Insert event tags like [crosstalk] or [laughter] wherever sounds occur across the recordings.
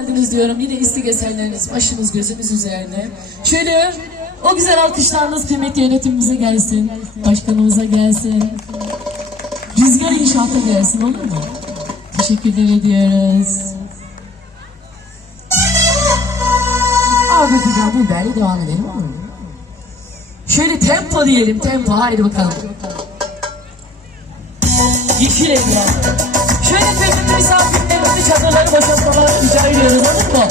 geldiniz diyorum. Yine istik eserleriniz başınız gözünüz üzerine. Şöyle o güzel alkışlarınız kıymetli yönetimimize gelsin. Başkanımıza gelsin. Rüzgar inşaata gelsin olur mu? Teşekkürler ediyoruz. Abi bir böyle devam edelim olur mu? Şöyle tempo diyelim tempo haydi bakalım. Yeşil evler. Şöyle kıymetli misafirlerimizi çadırları boşaltmalarını rica ediyoruz olur mu?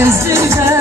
and see that.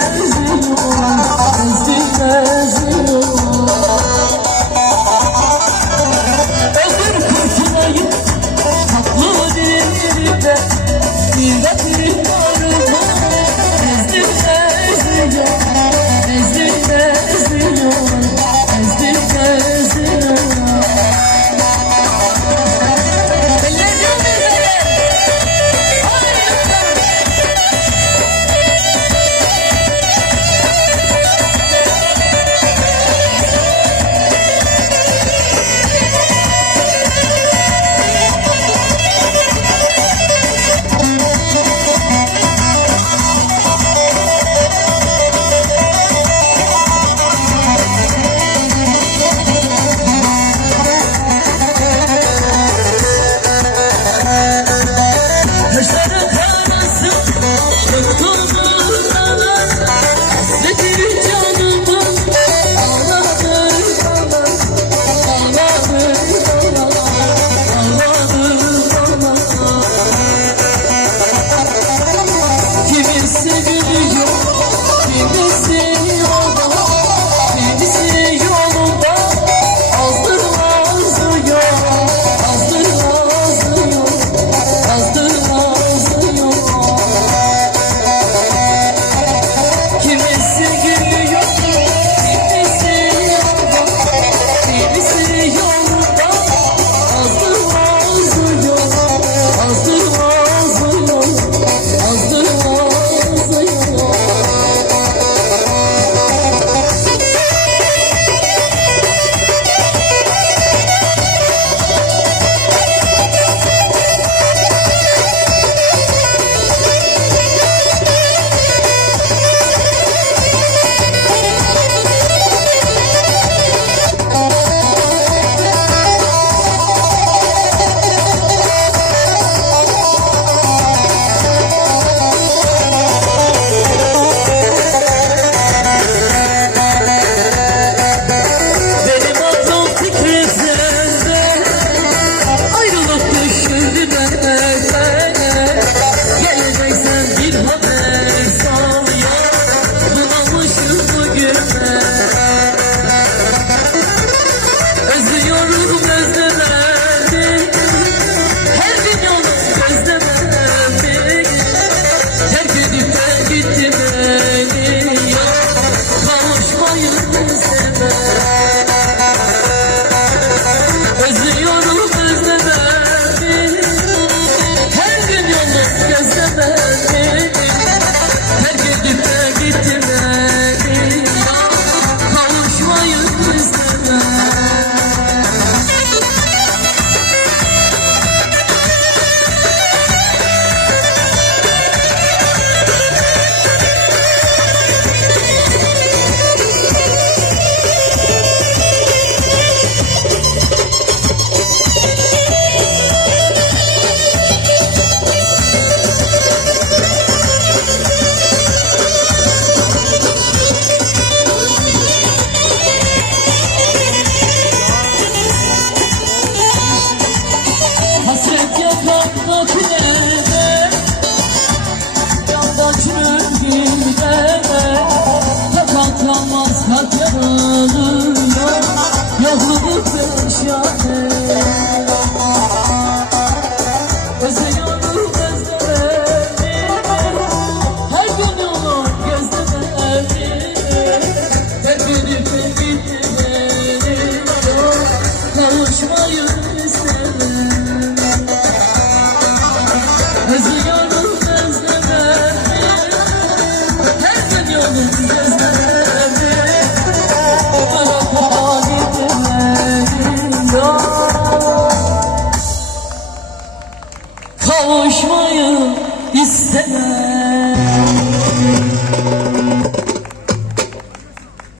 Send [laughs]